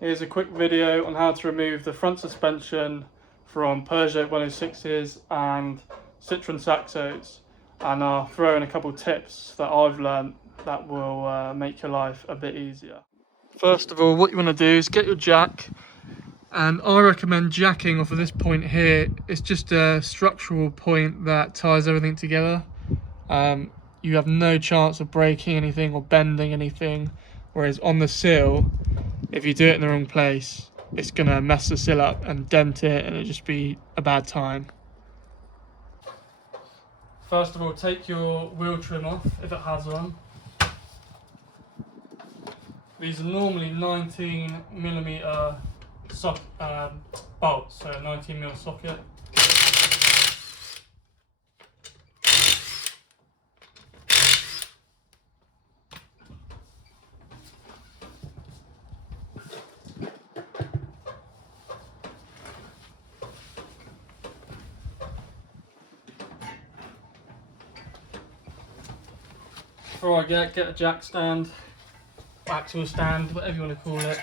Here's a quick video on how to remove the front suspension from Peugeot 106s and Citroen Saxos, and I'll throw in a couple tips that I've learned that will make your life a bit easier. First of all, what you want to do is get your jack, and I recommend jacking off of this point here. It's just a structural point that ties everything together. You have no chance of breaking anything or bending anything, whereas on the sill, if you do it in the wrong place, it's going to mess the sill up and dent it, and it'll just be a bad time. First of all, take your wheel trim off if it has one. These are normally 19mm bolts, so 19mm socket. Before I get a jack stand, axle stand, whatever you want to call it.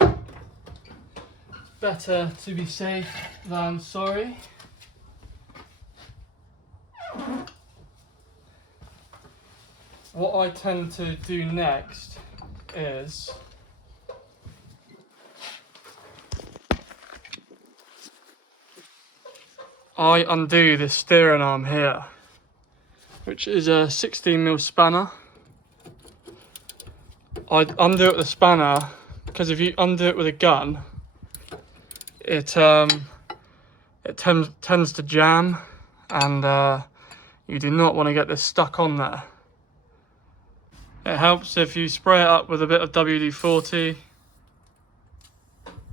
It's better to be safe than sorry. What I tend to do next is I undo this steering arm here, which is a 16mm spanner. I undo it with a spanner because if you undo it with a gun, it tends to jam, and you do not want to get this stuck on there. It helps if you spray it up with a bit of WD-40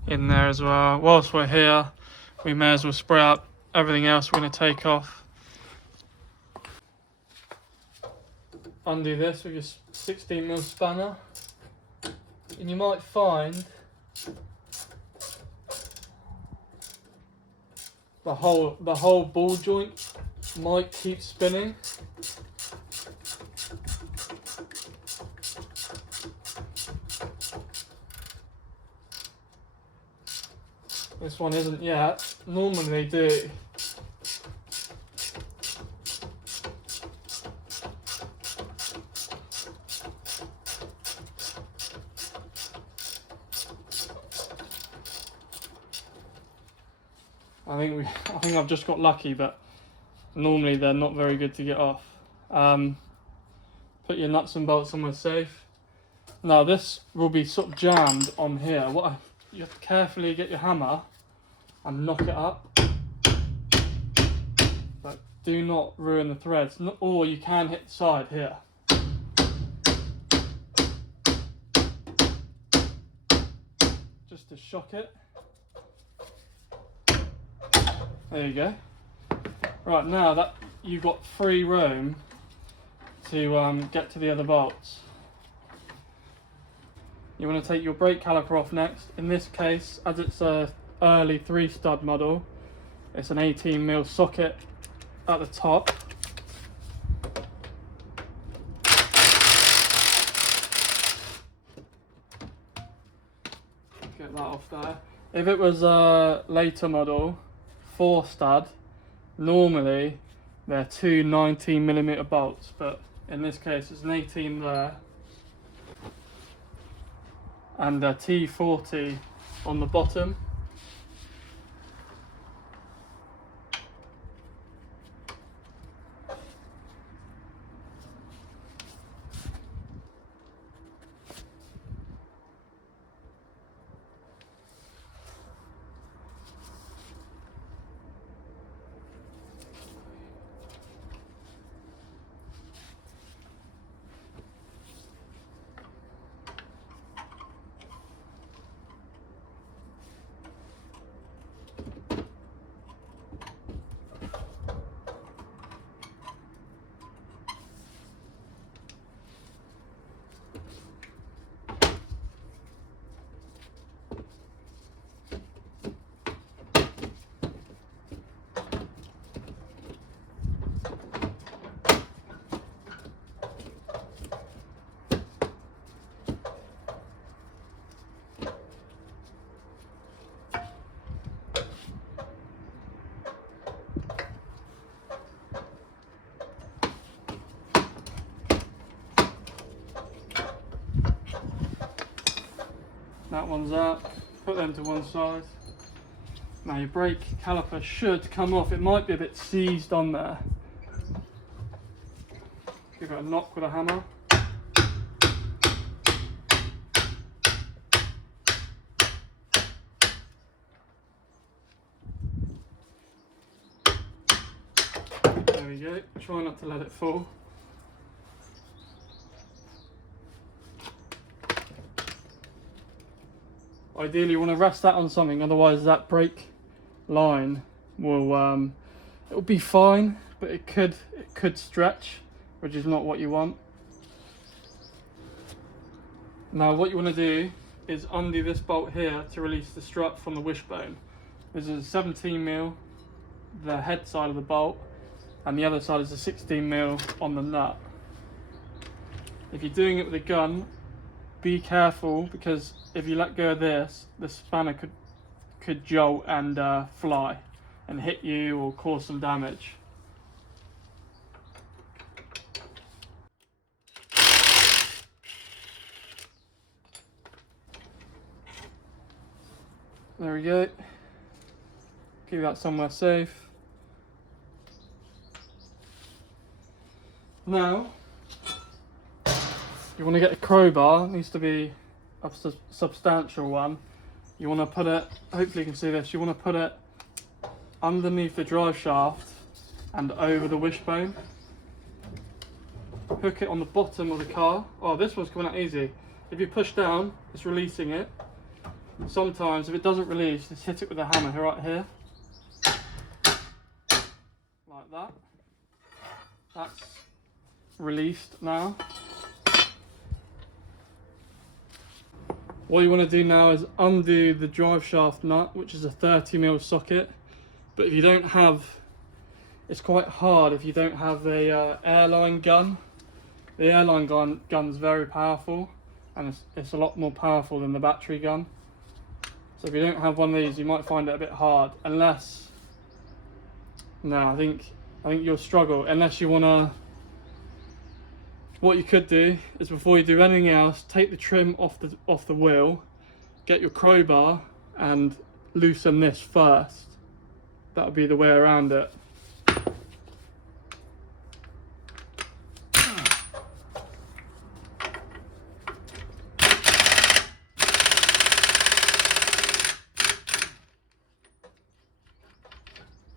in there as well. Whilst we're here, we may as well spray up everything else we're going to take off. Undo this with your 16mm spanner, and you might find the whole ball joint might keep spinning. This one isn't yet. Normally they do. I think I've just got lucky, but normally they're not very good to get off. Put your nuts and bolts somewhere safe. Now this will be sort of jammed on here. You have to carefully get your hammer and knock it up, but do not ruin the threads. Or you can hit the side here. Just to shock it. There you go. Right, now that you've got free room to get to the other bolts, you want to take your brake caliper off next. In this case, as it's a early 3-stud model, it's an 18mm socket at the top. Get that off there. If it was a later model, 4-stud, normally they're two 19mm bolts, but in this case it's an 18 there and a T40 on the bottom. That one's out. Put them to one side. Now your brake caliper should come off. It might be a bit seized on there. Give it a knock with a hammer. There we go. Try not to let it fall. Ideally you want to rest that on something, otherwise that brake line will it'll be fine, but it could stretch, which is not what you want. Now what you want to do is undo this bolt here to release the strut from the wishbone. This is a 17mm, the head side of the bolt, and the other side is a 16mm on the nut. If you're doing it with a gun, be careful, because if you let go of this, the spanner could jolt and fly and hit you or cause some damage. There we go. Keep that somewhere safe. Now, you want to get a crowbar. It needs to be a substantial one. You want to put it, hopefully you can see this, you want to put it underneath the drive shaft and over the wishbone. Hook it on the bottom of the car. Oh, this one's coming out easy. If you push down, it's releasing it. Sometimes if it doesn't release, just hit it with a hammer right here. Like that. That's released now. What you want to do now is undo the drive shaft nut, which is a 30mm socket. But if you don't have, it's quite hard if you don't have a airline gun. The airline gun's very powerful, and it's a lot more powerful than the battery gun. So if you don't have one of these, you might find it a bit hard, unless, no, I think you'll struggle, unless you want to. What you could do is, before you do anything else, take the trim off the wheel, get your crowbar and loosen this first. That would be the way around it.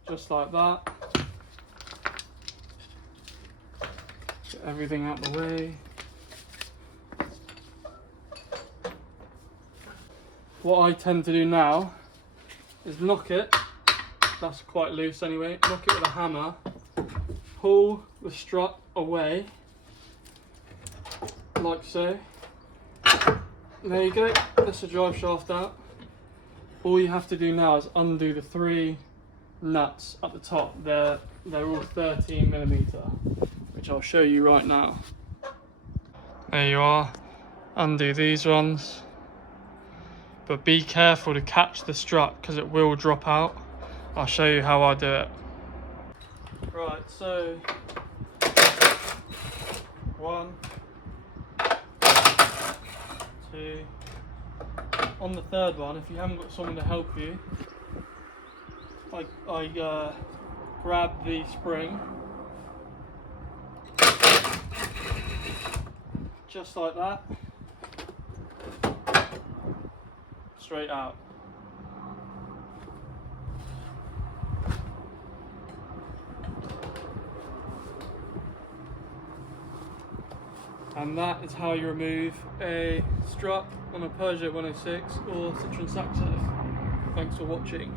Just like that. Get everything out the way. What I tend to do now is knock it, that's quite loose anyway, knock it with a hammer, pull the strut away, like so. There you go, that's the drive shaft out. All you have to do now is undo the 3 nuts at the top. They're all 13mm, which I'll show you right now. There you are. Undo these ones, but be careful to catch the strut because it will drop out. I'll show you how I do it. Right, so 1, 2. On the third one, if you haven't got someone to help you, I grab the spring, just like that, straight out. And that is how you remove a strut on a Peugeot 106 or Citroen Saxo. Thanks for watching.